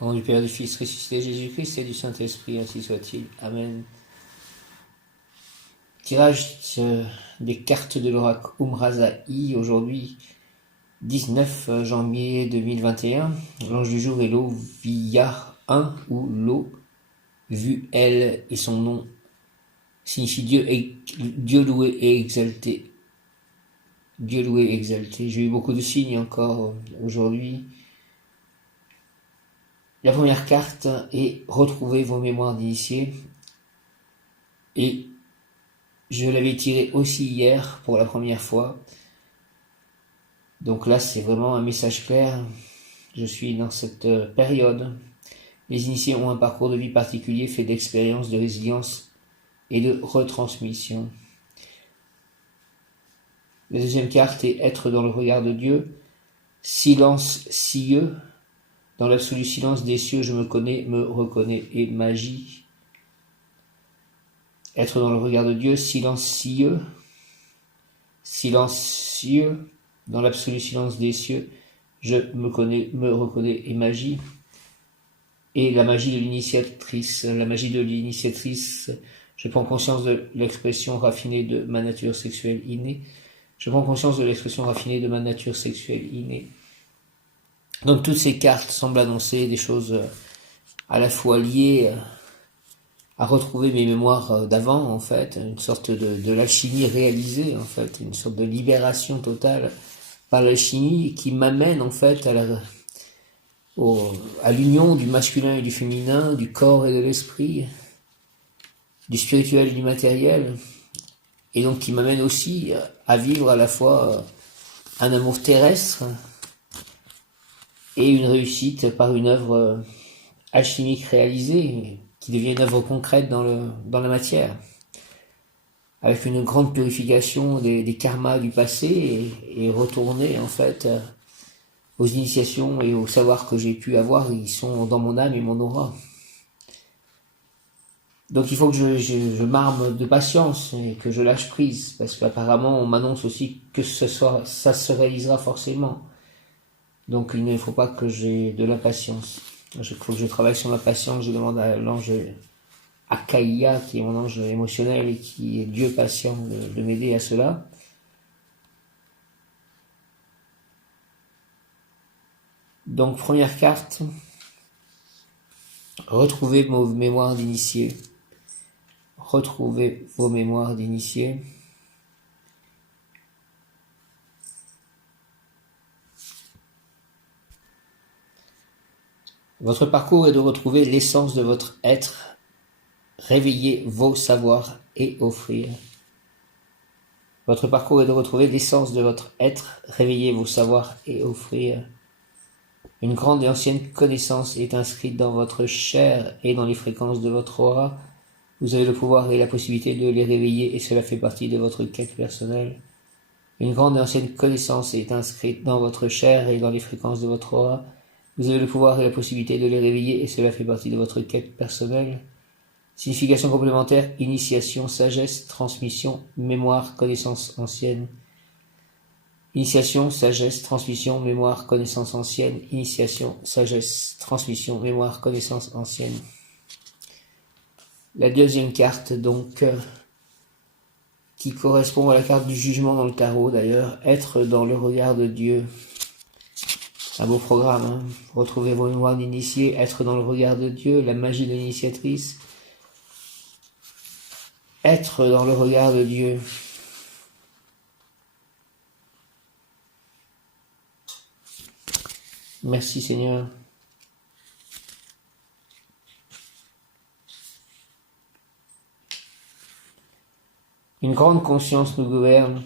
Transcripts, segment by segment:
Au nom du Père, du Fils, ressuscité Jésus-Christ et du Saint-Esprit, ainsi soit-il. Amen. Tirage des cartes de l'oracle Umrazaï, aujourd'hui, 19 janvier 2021. L'ange du jour est l'Oviyar 1, ou l'eau, vu elle et son nom, signifie Dieu loué et exalté. Dieu loué et exalté. J'ai eu beaucoup de signes encore aujourd'hui. La première carte est retrouver vos mémoires d'initiés. Et je l'avais tiré aussi hier pour la première fois. Donc là, c'est vraiment un message clair. Je suis dans cette période. Les initiés ont un parcours de vie particulier fait d'expériences, de résilience et de retransmission. La deuxième carte est être dans le regard de Dieu. Silence cieux. Dans l'absolu silence des cieux, je me connais, me reconnais et magie. Être dans le regard de Dieu, silencieux. Silencieux. Dans l'absolu silence des cieux, je me connais, me reconnais et magie. Et la magie de l'initiatrice. La magie de l'initiatrice, je prends conscience de l'expression raffinée de ma nature sexuelle innée. Je prends conscience de l'expression raffinée de ma nature sexuelle innée. Donc toutes ces cartes semblent annoncer des choses à la fois liées à retrouver mes mémoires d'avant, en fait, une sorte de l'alchimie réalisée, en fait, une sorte de libération totale par l'alchimie qui m'amène, en fait, à l'union du masculin et du féminin, du corps et de l'esprit, du spirituel et du matériel, et donc qui m'amène aussi à vivre à la fois un amour terrestre et une réussite par une œuvre alchimique réalisée, qui devient une œuvre concrète dans la matière, avec une grande purification des karmas du passé et retourner en fait aux initiations et aux savoirs que j'ai pu avoir, ils sont dans mon âme et mon aura. Donc il faut que je m'arme de patience et que je lâche prise, parce qu'apparemment on m'annonce aussi que ça se réalisera forcément. Donc il ne faut pas que j'ai de l'impatience. Il faut que je travaille sur ma patience. Je demande à l'ange Akaïa, qui est mon ange émotionnel et qui est Dieu patient, de m'aider à cela. Donc première carte, retrouvez vos mémoires d'initiés. Retrouvez vos mémoires d'initiés. Votre parcours est de retrouver l'essence de votre être, réveiller vos savoirs et offrir. Votre parcours est de retrouver l'essence de votre être, réveiller vos savoirs et offrir. Une grande et ancienne connaissance est inscrite dans votre chair et dans les fréquences de votre aura. Vous avez le pouvoir et la possibilité de les réveiller et cela fait partie de votre quête personnelle. Une grande et ancienne connaissance est inscrite dans votre chair et dans les fréquences de votre aura. Vous avez le pouvoir et la possibilité de les réveiller et cela fait partie de votre quête personnelle. Signification complémentaire, initiation, sagesse, transmission, mémoire, connaissance ancienne. Initiation, sagesse, transmission, mémoire, connaissance ancienne. Initiation, sagesse, transmission, mémoire, connaissance ancienne. La deuxième carte, donc, qui correspond à la carte du jugement dans le tarot d'ailleurs, être dans le regard de Dieu. Un beau programme, hein. Retrouvez vos mémoires d'initiés, être dans le regard de Dieu, la magie de l'initiatrice. Être dans le regard de Dieu. Merci Seigneur. Une grande conscience nous gouverne,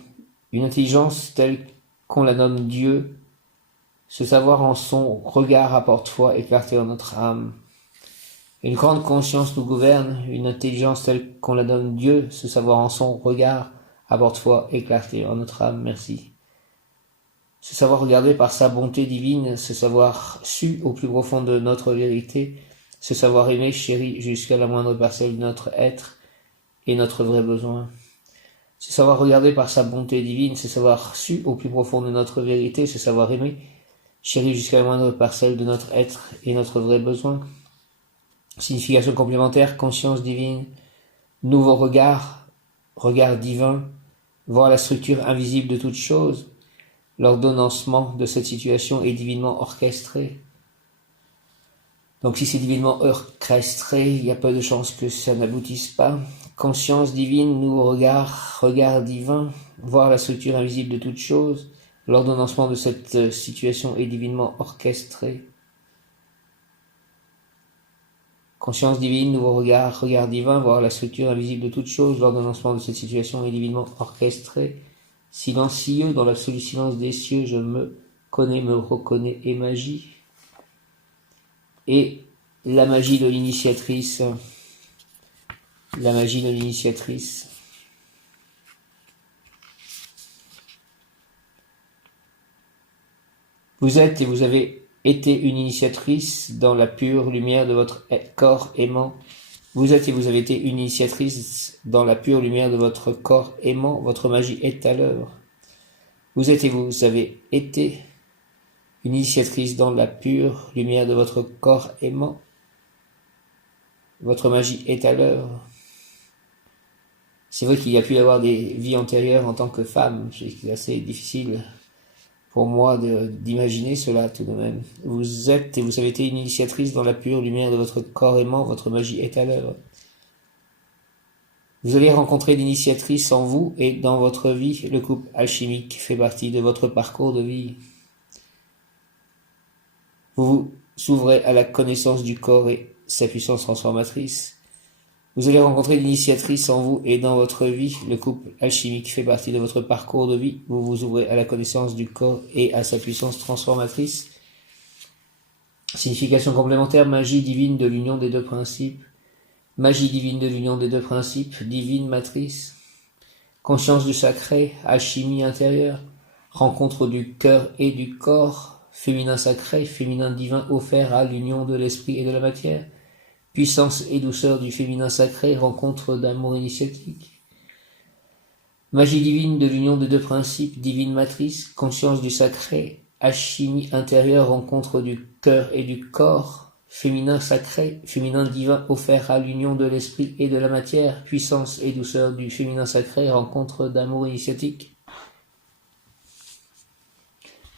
une intelligence telle qu'on la nomme Dieu. Ce savoir en son regard apporte foi et clarté en notre âme. Une grande conscience nous gouverne, une intelligence telle qu'on la nomme Dieu. Ce savoir en son regard apporte foi et clarté en notre âme. Merci. Ce savoir regardé par sa bonté divine, ce savoir su au plus profond de notre vérité, ce savoir aimé, chéri jusqu'à la moindre parcelle de notre être et notre vrai besoin. Ce savoir regardé par sa bonté divine, ce savoir su au plus profond de notre vérité, ce savoir aimé, chérie jusqu'à la moindre parcelle de notre être et notre vrai besoin. Signification complémentaire, conscience divine, nouveau regard, regard divin, voir la structure invisible de toute chose. L'ordonnancement de cette situation est divinement orchestré. Donc si c'est divinement orchestré, il y a peu de chances que ça n'aboutisse pas. Conscience divine, nouveau regard, regard divin, voir la structure invisible de toute chose. L'ordonnancement de cette situation est divinement orchestré. Conscience divine, nouveau regard, regard divin, voir la structure invisible de toute chose. L'ordonnancement de cette situation est divinement orchestré. Silencieux, dans l'absolu silence des cieux, je me connais, me reconnais et magie. Et la magie de l'initiatrice. La magie de l'initiatrice. Vous êtes et vous avez été une initiatrice dans la pure lumière de votre corps aimant. Vous êtes et vous avez été une initiatrice dans la pure lumière de votre corps aimant. Votre magie est à l'œuvre. Vous êtes et vous avez été une initiatrice dans la pure lumière de votre corps aimant. Votre magie est à l'œuvre. C'est vrai qu'il y a pu y avoir des vies antérieures en tant que femme. C'est assez difficile pour moi d'imaginer cela tout de même. Vous êtes et vous avez été une initiatrice dans la pure lumière de votre corps aimant. Votre magie est à l'œuvre. Vous allez rencontrer l'initiatrice en vous et dans votre vie. Le couple alchimique fait partie de votre parcours de vie. Vous vous ouvrez à la connaissance du corps et sa puissance transformatrice. Vous allez rencontrer l'initiatrice en vous et dans votre vie. Le couple alchimique fait partie de votre parcours de vie. Vous vous ouvrez à la connaissance du corps et à sa puissance transformatrice. Signification complémentaire, magie divine de l'union des deux principes. Magie divine de l'union des deux principes, divine matrice. Conscience du sacré, alchimie intérieure. Rencontre du cœur et du corps. Féminin sacré, féminin divin offert à l'union de l'esprit et de la matière. Puissance et douceur du féminin sacré, rencontre d'amour initiatique. Magie divine de l'union des deux principes, divine matrice, conscience du sacré, alchimie intérieure, rencontre du cœur et du corps, féminin sacré, féminin divin offert à l'union de l'esprit et de la matière, puissance et douceur du féminin sacré, rencontre d'amour initiatique.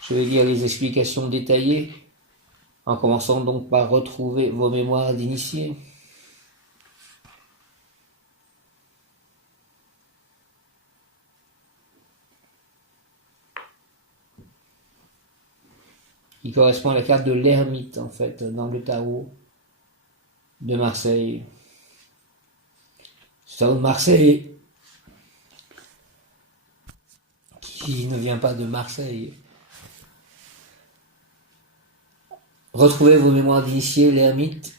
Je vais lire les explications détaillées, en commençant donc par retrouver vos mémoires d'initiés. Qui correspond à la carte de l'ermite, en fait, dans le tarot de Marseille. Ce tarot de Marseille, qui ne vient pas de Marseille. Retrouvez vos mémoires d'initiés, l'ermite.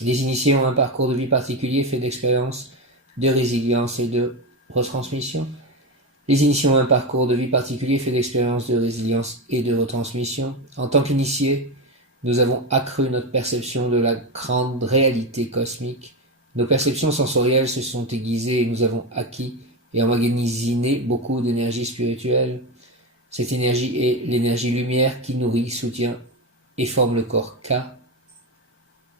Les initiés ont un parcours de vie particulier fait d'expériences, de résilience et de retransmission. Les initiés ont un parcours de vie particulier fait d'expériences, de résilience et de retransmission. En tant qu'initiés, nous avons accru notre perception de la grande réalité cosmique. Nos perceptions sensorielles se sont aiguisées et nous avons acquis et emmagasiné beaucoup d'énergie spirituelle. Cette énergie est l'énergie lumière qui nourrit, soutient et forme le corps K.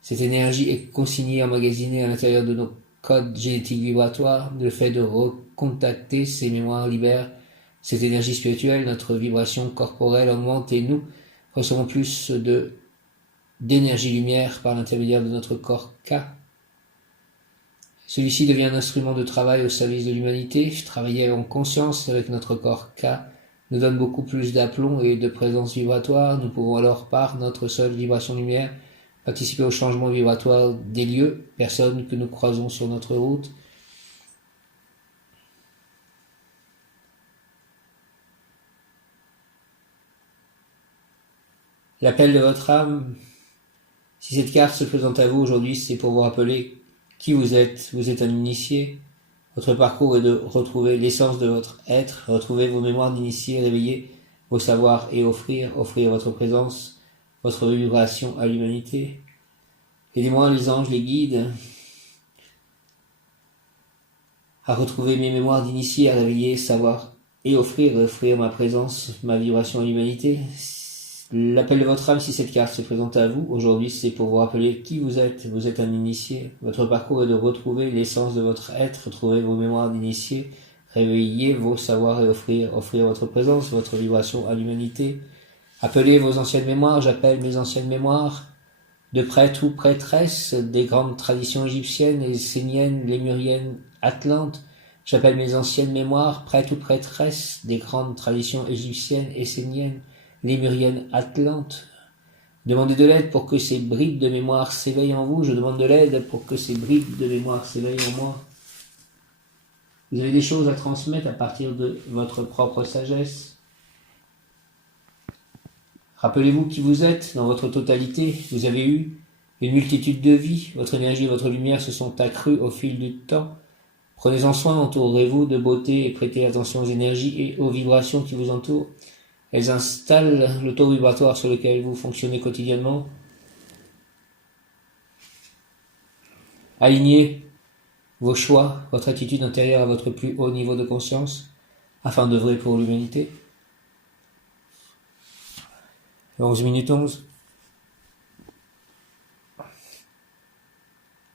Cette énergie est consignée et emmagasinée à l'intérieur de nos codes génétiques vibratoires. Le fait de recontacter ces mémoires libère cette énergie spirituelle, notre vibration corporelle augmente et nous recevons plus d'énergie lumière par l'intermédiaire de notre corps K. Celui-ci devient un instrument de travail au service de l'humanité. Travailler en conscience avec notre corps K nous donne beaucoup plus d'aplomb et de présence vibratoire. Nous pouvons alors, par notre seule vibration lumière, participer au changement vibratoire des lieux, personnes que nous croisons sur notre route. L'appel de votre âme, si cette carte se présente à vous aujourd'hui, c'est pour vous rappeler qui vous êtes. Vous êtes un initié. Votre parcours est de retrouver l'essence de votre être, retrouver vos mémoires d'initié, réveiller vos savoirs et offrir votre présence, votre vibration à l'humanité. Aidez-moi, les anges, les guides, à retrouver mes mémoires d'initié, à réveiller, savoir et offrir ma présence, ma vibration à l'humanité. L'appel de votre âme, si cette carte se présente à vous, aujourd'hui c'est pour vous rappeler qui vous êtes. Vous êtes un initié. Votre parcours est de retrouver l'essence de votre être, retrouver vos mémoires d'initié, réveiller vos savoirs et offrir votre présence, votre vibration à l'humanité. Appelez vos anciennes mémoires, j'appelle mes anciennes mémoires, de prêtres ou prêtresses des grandes traditions égyptiennes, esséniennes, lémuriennes, atlantes. J'appelle mes anciennes mémoires, prêtres ou prêtresses des grandes traditions égyptiennes, esséniennes, lémuriennes, atlantes. Demandez de l'aide pour que ces bribes de mémoire s'éveillent en vous. Je demande de l'aide pour que ces bribes de mémoire s'éveillent en moi. Vous avez des choses à transmettre à partir de votre propre sagesse. Rappelez-vous qui vous êtes dans votre totalité. Vous avez eu une multitude de vies. Votre énergie et votre lumière se sont accrues au fil du temps. Prenez-en soin, entourez-vous de beauté et prêtez attention aux énergies et aux vibrations qui vous entourent. Elles installent le taux vibratoire sur lequel vous fonctionnez quotidiennement. Alignez vos choix, votre attitude intérieure à votre plus haut niveau de conscience, afin d'œuvrer pour l'humanité. 11 minutes 11.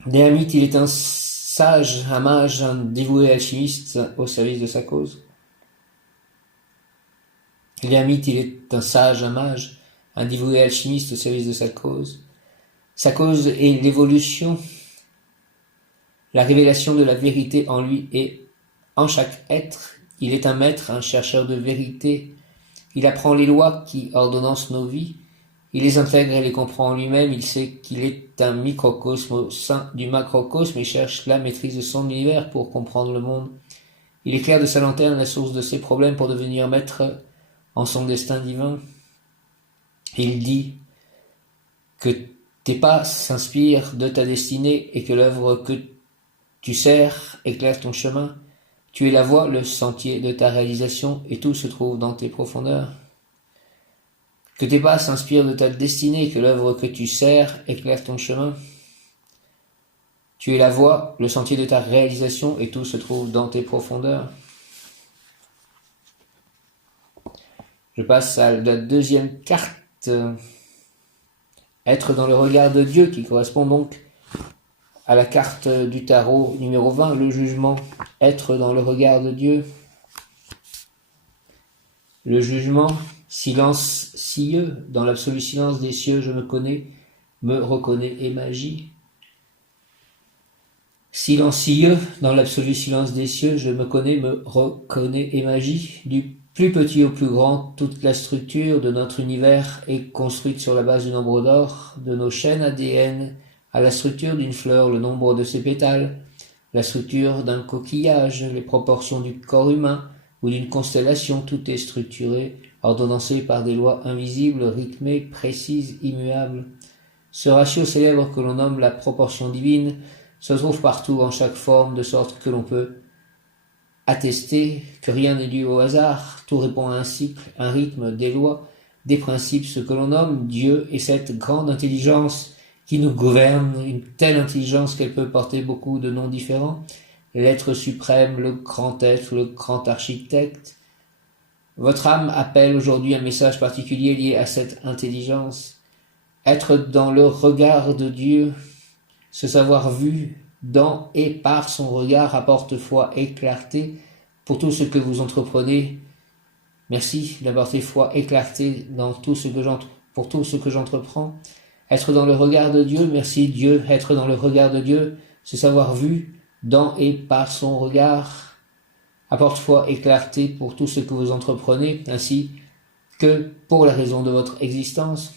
Néamite, il est un sage, un mage, un dévoué alchimiste au service de sa cause. Néamite, il est un sage, un mage, un dévoué alchimiste au service de sa cause. Sa cause est l'évolution, la révélation de la vérité en lui et en chaque être. Il est un maître, un chercheur de vérité. Il apprend les lois qui ordonnancent nos vies. Il les intègre et les comprend en lui-même. Il sait qu'il est un microcosme au sein du macrocosme et cherche la maîtrise de son univers pour comprendre le monde. Il éclaire de sa lanterne la source de ses problèmes pour devenir maître en son destin divin. Il dit que tes pas s'inspirent de ta destinée et que l'œuvre que tu sers éclaire ton chemin. Tu es la voie, le sentier de ta réalisation et tout se trouve dans tes profondeurs. Que tes pas s'inspirent de ta destinée et que l'œuvre que tu sers éclaire ton chemin. Tu es la voie, le sentier de ta réalisation et tout se trouve dans tes profondeurs. Je passe à la deuxième carte. Être dans le regard de Dieu, qui correspond donc à la carte du tarot numéro 20, le jugement. Être dans le regard de Dieu. Le jugement, silence scieux, dans l'absolu silence des cieux, je me connais, me reconnais et m'agis. Silencieux, dans l'absolu silence des cieux, je me connais, me reconnais et m'agis. Du plus petit au plus grand, toute la structure de notre univers est construite sur la base du nombre d'or, de nos chaînes ADN, à la structure d'une fleur, le nombre de ses pétales, la structure d'un coquillage, les proportions du corps humain ou d'une constellation, tout est structuré, ordonnancé par des lois invisibles, rythmées, précises, immuables. Ce ratio célèbre que l'on nomme la proportion divine se trouve partout en chaque forme, de sorte que l'on peut attester que rien n'est dû au hasard, tout répond à un cycle, un rythme, des lois, des principes, ce que l'on nomme Dieu est cette grande intelligence qui nous gouverne, une telle intelligence qu'elle peut porter beaucoup de noms différents, l'être suprême, le grand être, le grand architecte. Votre âme appelle aujourd'hui un message particulier lié à cette intelligence. Être dans le regard de Dieu, se savoir vu dans et par son regard apporte foi et clarté pour tout ce que vous entreprenez. Merci d'apporter foi et clarté dans pour tout ce que j'entreprends. Être dans le regard de Dieu, merci Dieu, être dans le regard de Dieu, se savoir vu dans et par son regard, apporte foi et clarté pour tout ce que vous entreprenez, ainsi que pour la raison de votre existence.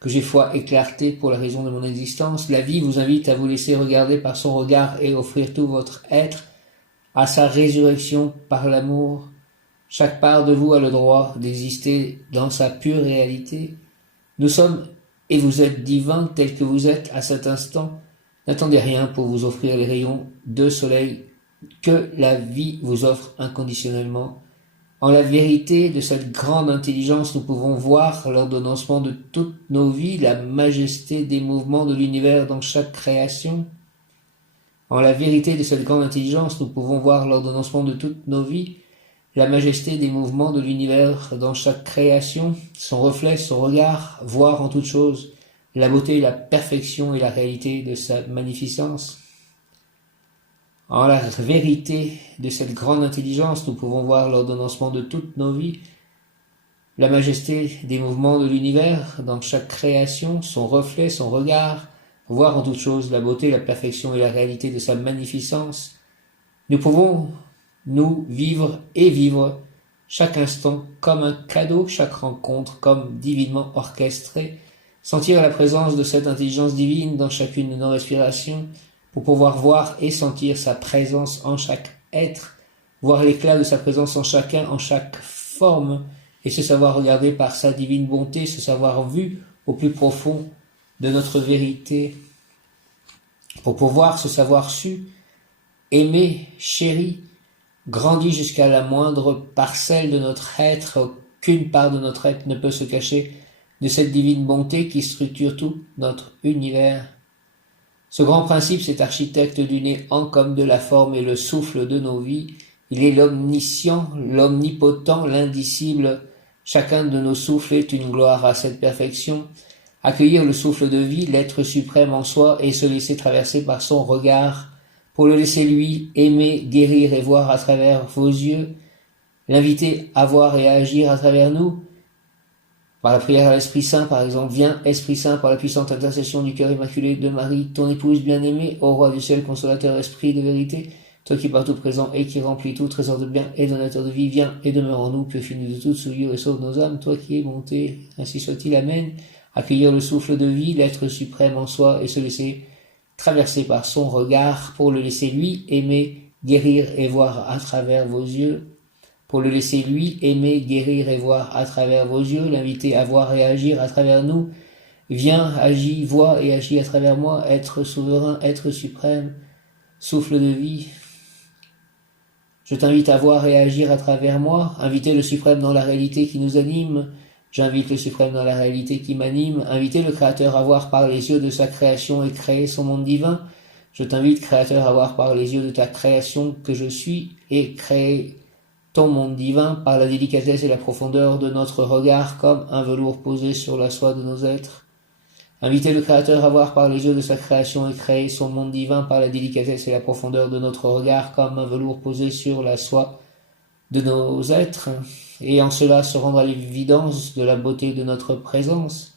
Que j'ai foi et clarté pour la raison de mon existence. La vie vous invite à vous laisser regarder par son regard et offrir tout votre être à sa résurrection par l'amour. Chaque part de vous a le droit d'exister dans sa pure réalité. Nous sommes et vous êtes divins tels que vous êtes à cet instant. N'attendez rien pour vous offrir les rayons de soleil que la vie vous offre inconditionnellement. En la vérité de cette grande intelligence, nous pouvons voir l'ordonnancement de toutes nos vies, la majesté des mouvements de l'univers dans chaque création. En la vérité de cette grande intelligence, nous pouvons voir l'ordonnancement de toutes nos vies, la majesté des mouvements de l'univers dans chaque création, son reflet, son regard, voir en toute chose la beauté, la perfection et la réalité de sa magnificence. En la vérité de cette grande intelligence, nous pouvons voir l'ordonnancement de toutes nos vies, la majesté des mouvements de l'univers dans chaque création, son reflet, son regard, voir en toute chose la beauté, la perfection et la réalité de sa magnificence. Nous pouvons, nous, vivre chaque instant comme un cadeau, chaque rencontre comme divinement orchestrée, sentir la présence de cette intelligence divine dans chacune de nos respirations, pour pouvoir voir et sentir sa présence en chaque être, voir l'éclat de sa présence en chacun, en chaque forme, et se savoir regarder par sa divine bonté, se savoir vu au plus profond de notre vérité, pour pouvoir se savoir su, aimé, chéri, grandi jusqu'à la moindre parcelle de notre être. Aucune part de notre être ne peut se cacher de cette divine bonté qui structure tout notre univers. Ce grand principe, cet architecte du néant comme de la forme et le souffle de nos vies. Il est l'omniscient, l'omnipotent, l'indicible. Chacun de nos souffles est une gloire à cette perfection. Accueillir le souffle de vie, l'être suprême en soi, et se laisser traverser par son regard, pour le laisser lui aimer, guérir et voir à travers vos yeux, l'inviter à voir et à agir à travers nous, par la prière à l'Esprit Saint par exemple. Viens Esprit Saint, par la puissante intercession du cœur immaculé de Marie, ton épouse bien-aimée, ô roi du ciel, consolateur, esprit de vérité, toi qui partout présent et qui remplis tout trésor de bien et donateur de vie, viens et demeure en nous, purifie-nous de toute souillure et sauve nos âmes, toi qui es monté, ainsi soit-il, amen. Accueillir le souffle de vie, l'être suprême en soi, et se laisser traversé par son regard, pour le laisser lui aimer, guérir et voir à travers vos yeux, pour le laisser lui aimer, guérir et voir à travers vos yeux, l'inviter à voir et agir à travers nous. Viens, agis, vois et agis à travers moi, être souverain, être suprême, souffle de vie. Je t'invite à voir et agir à travers moi, inviter le suprême dans la réalité qui nous anime. J'invite le suprême dans la réalité qui m'anime, inviter le Créateur à voir par les yeux de sa création et créer son monde divin. Je t'invite, Créateur, à voir par les yeux de ta création que je suis et créer ton monde divin par la délicatesse et la profondeur de notre regard comme un velours posé sur la soie de nos êtres. Inviter le Créateur à voir par les yeux de sa création et créer son monde divin par la délicatesse et la profondeur de notre regard comme un velours posé sur la soie de nos êtres, et en cela se rendre à l'évidence de la beauté de notre présence.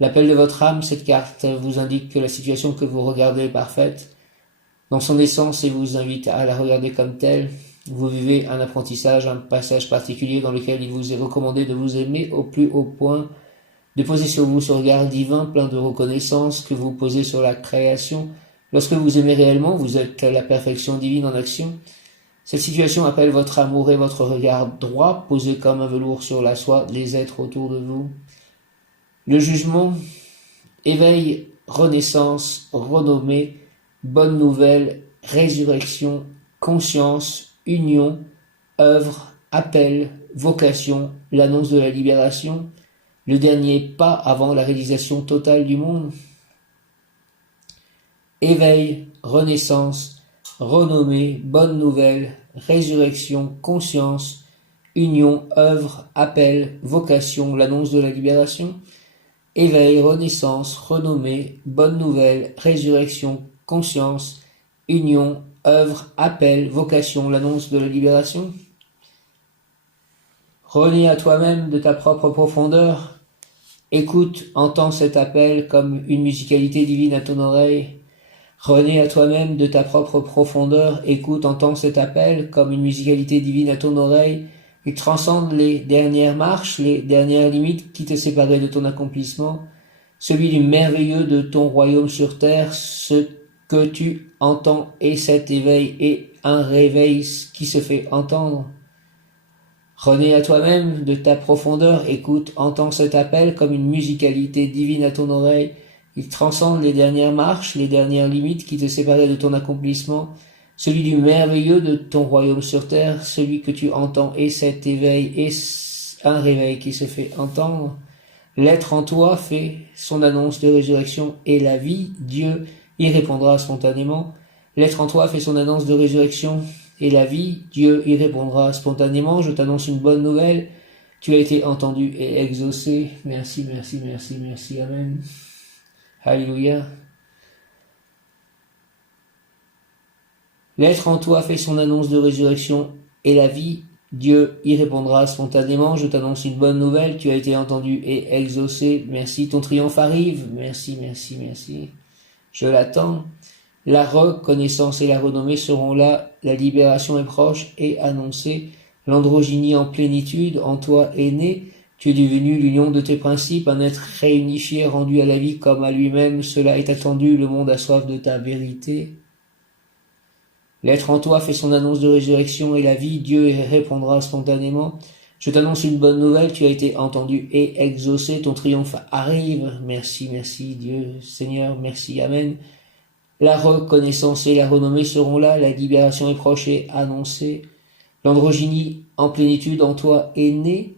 L'appel de votre âme, cette carte, vous indique que la situation que vous regardez est parfaite dans son essence et vous invite à la regarder comme telle. Vous vivez un apprentissage, un passage particulier dans lequel il vous est recommandé de vous aimer au plus haut point, de poser sur vous ce regard divin plein de reconnaissance que vous posez sur la création. Lorsque vous aimez réellement, vous êtes la perfection divine en action. Cette situation appelle votre amour et votre regard droit, posé comme un velours sur la soie des êtres autour de vous. Le jugement, éveil, renaissance, renommée, bonne nouvelle, résurrection, conscience, union, œuvre, appel, vocation, l'annonce de la libération, le dernier pas avant la réalisation totale du monde. Éveil, renaissance, renommée, bonne nouvelle, résurrection, conscience, union, œuvre, appel, vocation, l'annonce de la libération. Éveil, renaissance, renommée, bonne nouvelle, résurrection, conscience, union, œuvre, appel, vocation, l'annonce de la libération. Renais à toi-même de ta propre profondeur. Écoute, entends cet appel comme une musicalité divine à ton oreille. Renais à toi-même de ta propre profondeur. Écoute, entends cet appel comme une musicalité divine à ton oreille. Il transcende les dernières marches, les dernières limites qui te séparaient de ton accomplissement, celui du merveilleux de ton royaume sur terre. Ce que tu entends est cet éveil et un réveil qui se fait entendre. Renais à toi-même de ta profondeur, écoute, entends cet appel comme une musicalité divine à ton oreille. Il transcende les dernières marches, les dernières limites qui te séparaient de ton accomplissement, celui du merveilleux de ton royaume sur terre. Celui que tu entends est cet éveil et un réveil qui se fait entendre. L'être en toi fait son annonce de résurrection et la vie, Dieu y répondra spontanément. L'être en toi fait son annonce de résurrection et la vie, Dieu y répondra spontanément. Je t'annonce une bonne nouvelle. Tu as été entendu et exaucé. Merci, merci, merci, merci. Amen. Alléluia. L'être en toi fait son annonce de résurrection et la vie, Dieu y répondra spontanément. Je t'annonce une bonne nouvelle. Tu as été entendu et exaucé. Merci. Ton triomphe arrive. Merci, merci, merci. Je l'attends. La reconnaissance et la renommée seront là, la libération est proche et annoncée, l'androgynie en plénitude en toi est née, tu es devenu l'union de tes principes, un être réunifié, rendu à la vie comme à lui-même, cela est attendu, le monde a soif de ta vérité. L'être en toi fait son annonce de résurrection et la vie, Dieu y répondra spontanément. Je t'annonce une bonne nouvelle, tu as été entendu et exaucé, ton triomphe arrive. Merci, merci Dieu, Seigneur, merci, Amen. La reconnaissance et la renommée seront là, la libération est proche et annoncée. L'androgynie en plénitude en toi est née.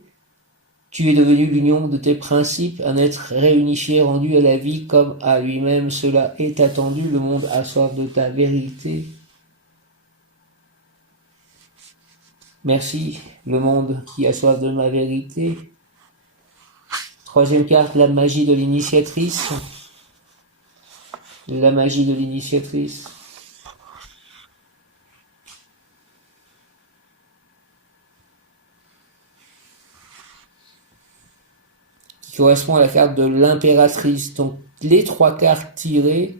Tu es devenu l'union de tes principes, un être réunifié, rendu à la vie comme à lui-même. Cela est attendu, le monde a soif de ta vérité. Merci, le monde qui a soif de ma vérité. Troisième carte, la magie de l'initiatrice. La magie de l'initiatrice. Qui correspond à la carte de l'impératrice. Donc les trois cartes tirées,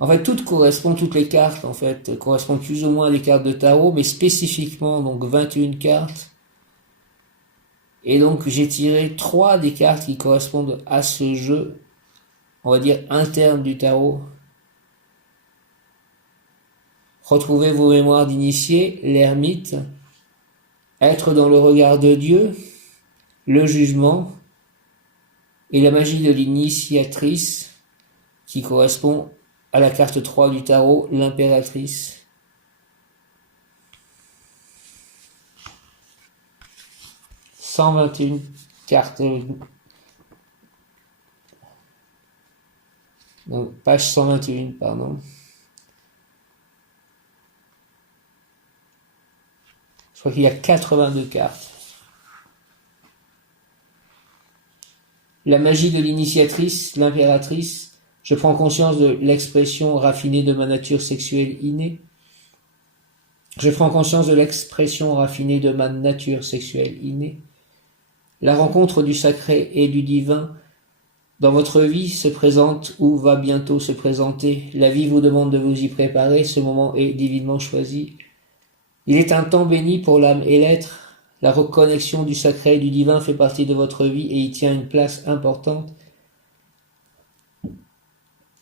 en fait toutes les cartes en fait correspondent plus ou moins à des cartes de tarot, mais spécifiquement donc 21 cartes. Et donc j'ai tiré 3 des cartes qui correspondent à ce jeu, on va dire interne du tarot. Retrouvez vos mémoires d'initié, l'ermite, être dans le regard de Dieu, le jugement, et la magie de l'initiatrice, qui correspond à la carte 3 du tarot, l'impératrice. « 121 cartes. Donc, page 121, pardon. Je crois qu'il y a 82 cartes. La magie de l'initiatrice, l'impératrice, je prends conscience de l'expression raffinée de ma nature sexuelle innée. Je prends conscience de l'expression raffinée de ma nature sexuelle innée. La rencontre du sacré et du divin dans votre vie se présente ou va bientôt se présenter. La vie vous demande de vous y préparer, ce moment est divinement choisi. Il est un temps béni pour l'âme et l'être. La reconnexion du sacré et du divin fait partie de votre vie et y tient une place importante.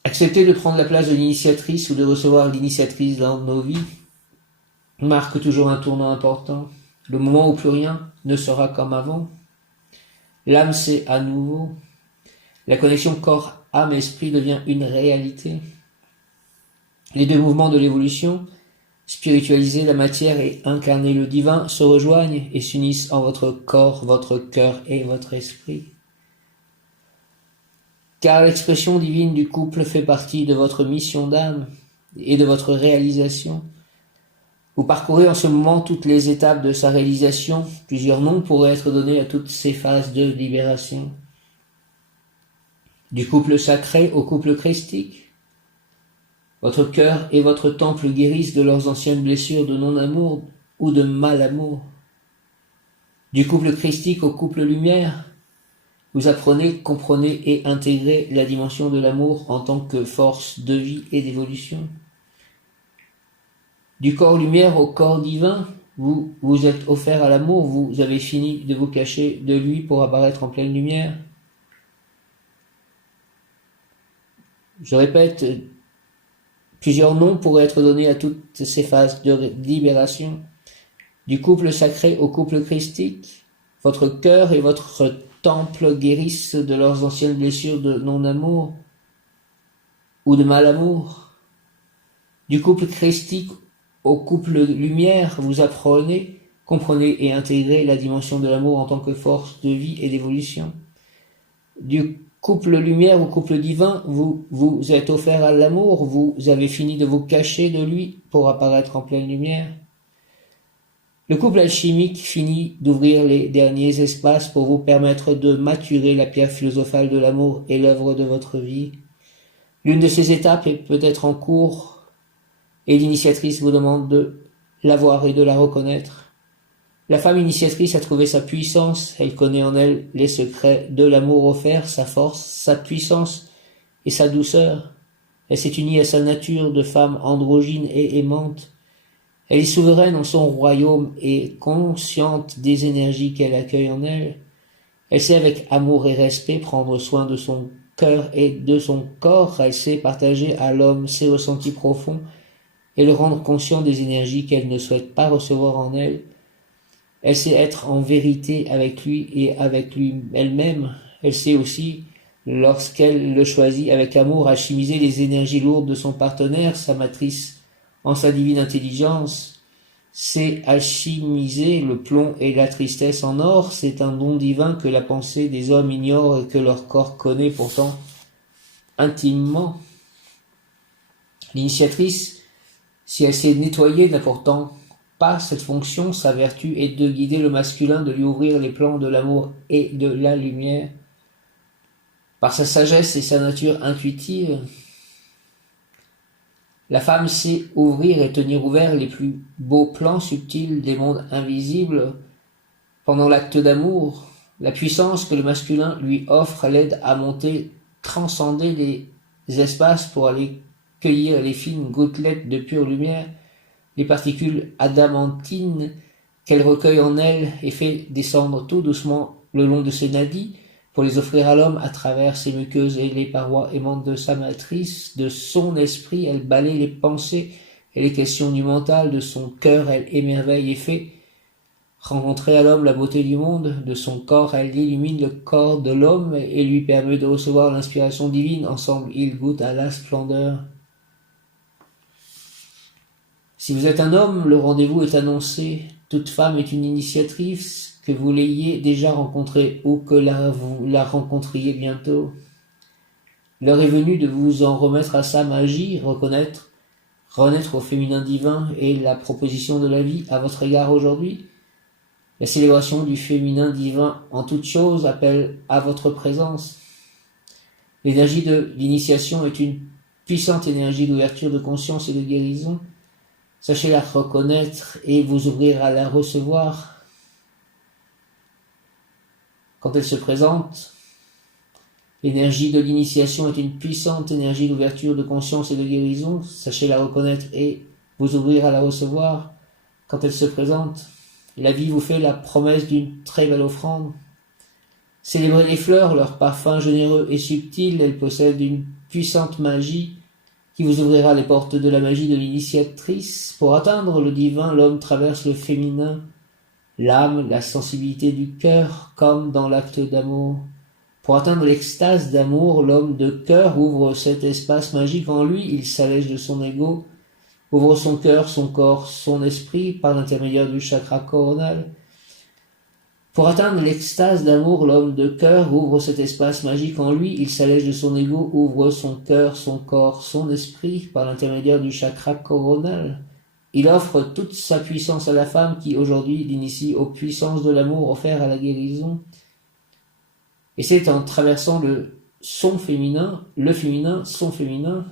Accepter de prendre la place de l'initiatrice ou de recevoir l'initiatrice dans nos vies marque toujours un tournant important. Le moment où plus rien ne sera comme avant. L'âme c'est à nouveau. La connexion corps-âme-esprit devient une réalité. Les deux mouvements de l'évolution, spiritualiser la matière et incarner le divin, se rejoignent et s'unissent en votre corps, votre cœur et votre esprit. Car l'expression divine du couple fait partie de votre mission d'âme et de votre réalisation. Vous parcourez en ce moment toutes les étapes de sa réalisation. Plusieurs noms pourraient être donnés à toutes ces phases de libération. Du couple sacré au couple christique. Votre cœur et votre temple guérissent de leurs anciennes blessures de non-amour ou de mal-amour. Du couple christique au couple lumière, vous apprenez, comprenez et intégrez la dimension de l'amour en tant que force de vie et d'évolution. Du corps lumière au corps divin, vous vous êtes offert à l'amour, vous avez fini de vous cacher de lui pour apparaître en pleine lumière. Je répète, plusieurs noms pourraient être donnés à toutes ces phases de libération. Du couple sacré au couple christique, votre cœur et votre temple guérissent de leurs anciennes blessures de non-amour ou de mal-amour. Du couple christique au couple lumière, vous apprenez, comprenez et intégrez la dimension de l'amour en tant que force de vie et d'évolution. Du couple lumière au couple divin, vous vous êtes offert à l'amour, vous avez fini de vous cacher de lui pour apparaître en pleine lumière. Le couple alchimique finit d'ouvrir les derniers espaces pour vous permettre de maturer la pierre philosophale de l'amour et l'œuvre de votre vie. L'une de ces étapes est peut-être en cours et l'initiatrice vous demande de la voir et de la reconnaître. La femme initiatrice a trouvé sa puissance, elle connaît en elle les secrets de l'amour offert, sa force, sa puissance et sa douceur. Elle s'est unie à sa nature de femme androgyne et aimante. Elle est souveraine en son royaume et consciente des énergies qu'elle accueille en elle. Elle sait avec amour et respect prendre soin de son cœur et de son corps. Elle sait partager à l'homme ses ressentis profonds et le rendre conscient des énergies qu'elle ne souhaite pas recevoir en elle. Elle sait être en vérité avec lui et avec lui elle-même. Elle sait aussi, lorsqu'elle le choisit avec amour, alchimiser les énergies lourdes de son partenaire, sa matrice, en sa divine intelligence. C'est alchimiser le plomb et la tristesse en or. C'est un don divin que la pensée des hommes ignore et que leur corps connaît pourtant intimement. L'initiatrice, si elle s'est nettoyée, n'a pourtant pas cette fonction. Sa vertu est de guider le masculin, de lui ouvrir les plans de l'amour et de la lumière. Par sa sagesse et sa nature intuitive, la femme sait ouvrir et tenir ouverts les plus beaux plans subtils des mondes invisibles. Pendant l'acte d'amour, la puissance que le masculin lui offre l'aide à monter, transcender les espaces pour aller cueillir les fines gouttelettes de pure lumière, les particules adamantines qu'elle recueille en elle et fait descendre tout doucement le long de ses nadis pour les offrir à l'homme à travers ses muqueuses et les parois aimantes de sa matrice. De son esprit, elle balaye les pensées et les questions du mental. De son cœur, elle émerveille et fait rencontrer à l'homme la beauté du monde. De son corps, elle illumine le corps de l'homme et lui permet de recevoir l'inspiration divine. Ensemble, ils goûtent à la splendeur. Si vous êtes un homme, le rendez-vous est annoncé. Toute femme est une initiatrice, que vous l'ayez déjà rencontrée ou que vous la rencontriez bientôt. L'heure est venue de vous en remettre à sa magie, renaître au féminin divin et la proposition de la vie à votre égard aujourd'hui. La célébration du féminin divin en toute chose appelle à votre présence. L'énergie de l'initiation est une puissante énergie d'ouverture de conscience et de guérison. Sachez la reconnaître et vous ouvrir à la recevoir. Quand elle se présente, l'énergie de l'initiation est une puissante énergie d'ouverture de conscience et de guérison. Sachez la reconnaître et vous ouvrir à la recevoir. Quand elle se présente, la vie vous fait la promesse d'une très belle offrande. Célébrez les fleurs, leur parfum généreux et subtil. Elles possèdent une puissante magie qui vous ouvrira les portes de la magie de l'initiatrice. Pour atteindre le divin, l'homme traverse le féminin, l'âme, la sensibilité du cœur, comme dans l'acte d'amour. Pour atteindre l'extase d'amour, l'homme de cœur ouvre cet espace magique en lui, il s'allège de son ego, ouvre son cœur, son corps, son esprit par l'intermédiaire du chakra coronal. Pour atteindre l'extase d'amour, l'homme de cœur ouvre cet espace magique en lui, il s'allège de son ego, ouvre son cœur, son corps, son esprit par l'intermédiaire du chakra coronal. Il offre toute sa puissance à la femme qui aujourd'hui l'initie aux puissances de l'amour offert à la guérison. Et c'est en traversant le féminin, son féminin,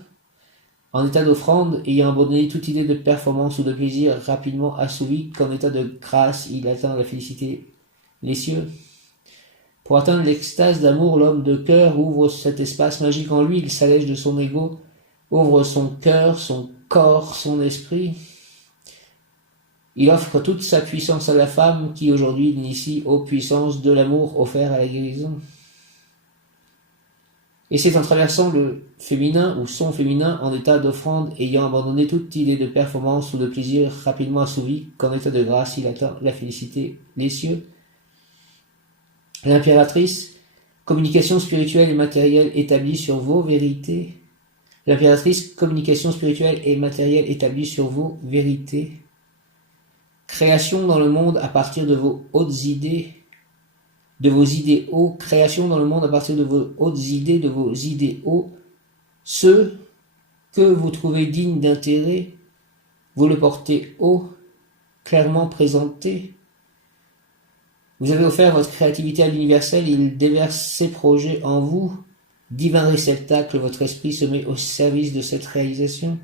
en état d'offrande, ayant abandonné toute idée de performance ou de plaisir rapidement assouvi, qu'en état de grâce il atteint la félicité, les cieux. Pour atteindre l'extase d'amour, l'homme de cœur ouvre cet espace magique en lui, il s'allège de son ego, ouvre son cœur, son corps, son esprit. Il offre toute sa puissance à la femme qui aujourd'hui l'initie aux puissances de l'amour offert à la guérison. Et c'est en traversant le féminin ou son féminin en état d'offrande, ayant abandonné toute idée de performance ou de plaisir rapidement assouvi, qu'en état de grâce il atteint la félicité, les cieux. L'impératrice, communication spirituelle et matérielle établie sur vos vérités. L'impératrice, communication spirituelle et matérielle établie sur vos vérités. Création dans le monde à partir de vos hautes idées, de vos idéaux. Création dans le monde à partir de vos hautes idées, de vos idéaux. Ceux que vous trouvez dignes d'intérêt, vous le portez haut. clairement présenté. Vous avez offert votre créativité à l'universel et il déverse ses projets en vous. Divin réceptacle, votre esprit se met au service de cette réalisation.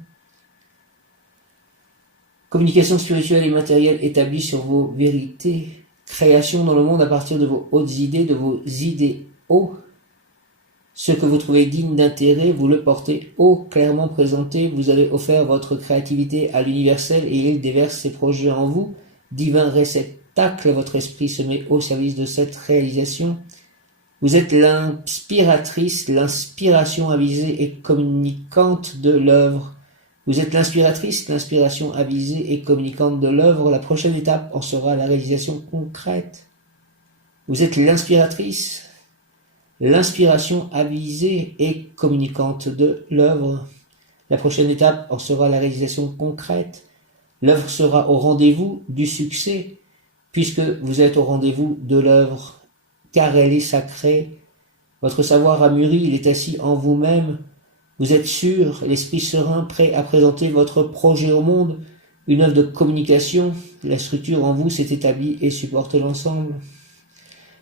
Communication spirituelle et matérielle établie sur vos vérités. Création dans le monde à partir de vos hautes idées, de vos idéaux. Ce que vous trouvez digne d'intérêt, vous le portez haut, clairement présenté. Vous avez offert votre créativité à l'universel et il déverse ses projets en vous. Divin réceptacle, votre esprit se met au service de cette réalisation. Vous êtes l'inspiratrice, l'inspiration avisée et communicante de l'œuvre. Vous êtes l'inspiratrice, l'inspiration avisée et communicante de l'œuvre. La prochaine étape en sera la réalisation concrète. Vous êtes l'inspiratrice, l'inspiration avisée et communicante de l'œuvre. La prochaine étape en sera la réalisation concrète. L'œuvre sera au rendez-vous du succès, puisque vous êtes au rendez-vous de l'œuvre, car elle est sacrée. Votre savoir a mûri, il est assis en vous-même. Vous êtes sûr, l'esprit serein, prêt à présenter votre projet au monde, une œuvre de communication. La structure en vous s'est établie et supporte l'ensemble.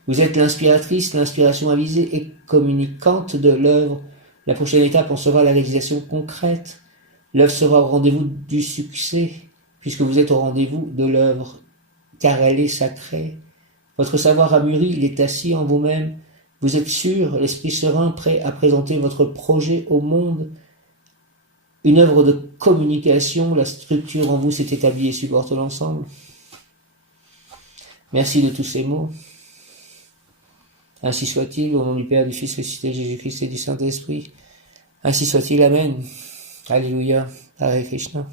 Vous êtes l'inspiratrice, l'inspiration avisée et communicante de l'œuvre. La prochaine étape en sera la réalisation concrète. L'œuvre sera au rendez-vous du succès, puisque vous êtes au rendez-vous de l'œuvre, car elle est sacrée. Votre savoir a mûri, il est assis en vous-même. Vous êtes sûr, l'esprit serein, prêt à présenter votre projet au monde. Une œuvre de communication, la structure en vous s'est établie et supporte l'ensemble. Merci de tous ces mots. Ainsi soit-il, au nom du Père, du Fils ressuscité, Jésus-Christ et du Saint-Esprit. Ainsi soit-il, Amen. Alléluia. Hare Krishna.